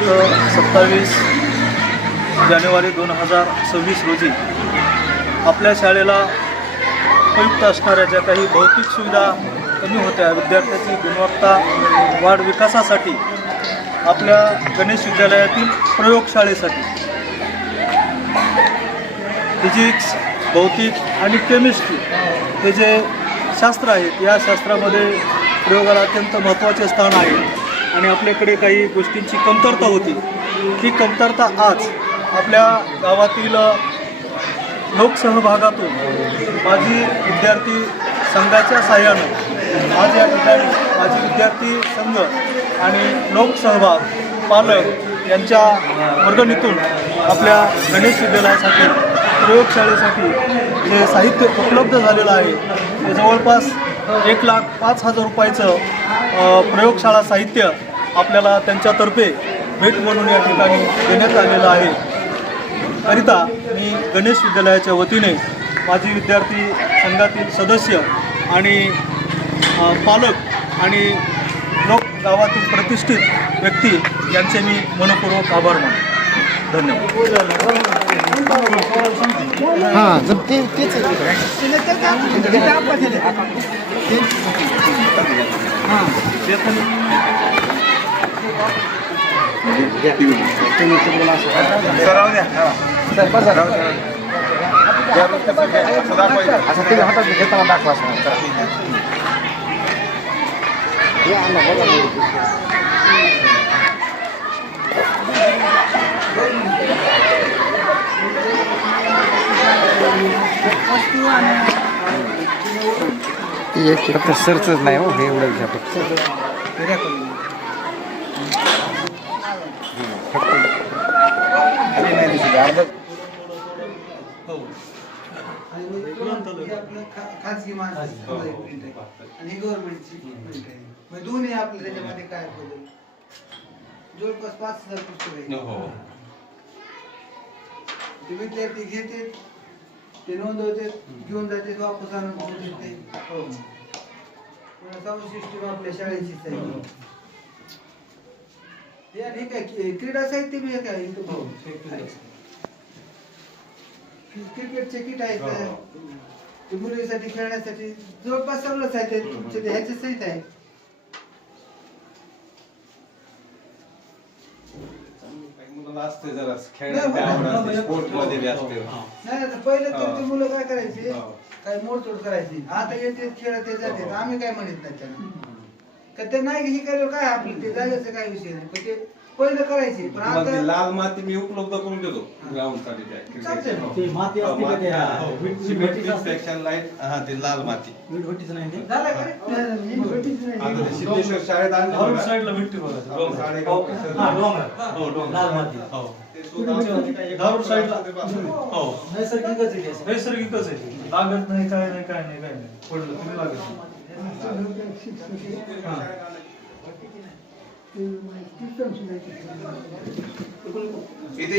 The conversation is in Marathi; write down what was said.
दिनांक 27 जानेवारी 2026 रोजी आपल्या शाळेला उपयुक्त असणाऱ्या ज्या काही भौतिक सुविधा कमी होत्या, विद्यार्थ्यांची गुणवत्ता वाढ विकासासाठी आपल्या गणेश विद्यालयातील प्रयोगशाळेसाठी फिजिक्स, भौतिक आणि केमिस्ट्री हे जे शास्त्र आहेत, या शास्त्रामध्ये प्रयोगाला अत्यंत महत्त्वाचे स्थान आहे आणि आपल्याकडे काही गोष्टींची कमतरता होती. ती कमतरता आज आपल्या गावातील लोकसहभागातून माजी विद्यार्थी संघाच्या साहाय्यानं आज या ठिकाणी माजी विद्यार्थी संघ आणि लोकसहभाग पालक यांच्या वर्गणीतून आपल्या गणेश विद्यालयासाठी प्रयोगशाळेसाठी जे साहित्य उपलब्ध झालेलं आहे ते जवळपास 1,05,000 रुपयाचं प्रयोगशाळा साहित्य आपल्याला त्यांच्यातर्फे भेट म्हणून या ठिकाणी देण्यात आलेलं आहे. करिता मी गणेश विद्यालयाच्या वतीने माजी विद्यार्थी संघातील सदस्य आणि पालक आणि गावातील प्रतिष्ठित व्यक्ती यांचे मी मनपूर्वक आभार मानतो. धन्यवाद. हां जब तेच हातात घेताना दाखवा फक्त सरचच नाही हो, हे एवढं खाजगी माणसं आणि गव्हर्नमेंटची दोन्ही आपल्या त्याच्यामध्ये काय बदल जवळपास 5,000 पुस्तकं आहेत. ते विद्यार्थी घेते, ते नोंदवते, घेऊन जाते, वापस आणून देते. साऊंड सिस्टीम आपल्या शाळेचीच आहे. हे काय क्रीडा साहित्य बी काय क्रिकेटचे किट आहेत, ते मुलीसाठी खेळण्यासाठी जवळपास सगळं साहित्य तुमचे ह्याचे सहित आहे. पहिले तर ते मुलं काय करायचे, काय मोडतोड करायची. आता येते खेळत जाते, आम्ही काय म्हणत नाही त्यांना. ते नाही हे केलं काय आपलं ते जायचं काय विषय नाही, पण ते पहिलं करायचे. पण आता लाल माती मी उपलब्ध करून देतो ग्राउंडसाठी. लाल माती सिद्धेश्वर शाळेत नैसर्गिकच आहे, लागत नाही काय नाही काय नाही काय नाही पडलं तुम्ही लागत इथे